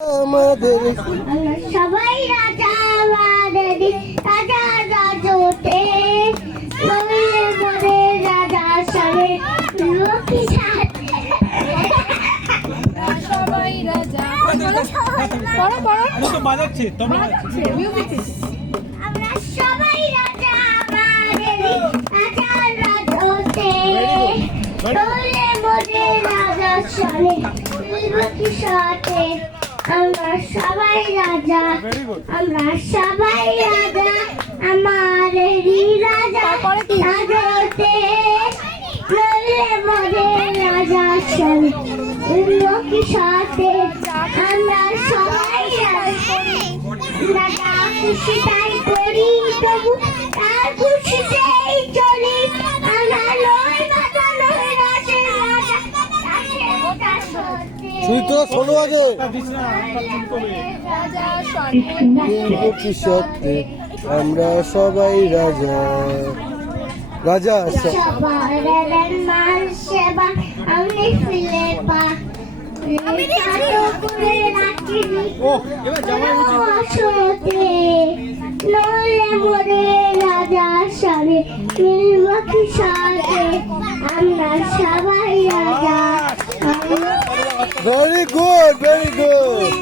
আমাদের সবাই রাজা আমাদের রাজা রাজতে বলে বলে রাজা সবে লোকি সাথে সবাই রাজা পড়ো পড়ো আমি তো বাজাচ্ছি তোমরা আমরা সবাই রাজা আমাদের রাজা রাজতে বলে বলে রাজা সবে লোকি সাথে আমরা সবাই রাজা আমরা সবাই রাজা আমাদেরই রাজা রাজতে বলে বলে রাজা সবে লোকি সাথে আমরা সবাই রাজা খুশি তাই করি তবু তার খুশিতেই চলি আমরা লয় বাঁধানো রাজের রাজা রাজের সত্যি তুই তো শোনো আগে কি সত্যি আমরা সবাই রাজা রাজা সবার মাল সেবা আমি ফিরে পা আমি করে রাখি আসতে নলে মরে রাজা সারে মিলমুখী সাথে আমরা সবাই রাজা ভেরি গুড ভেরি গুড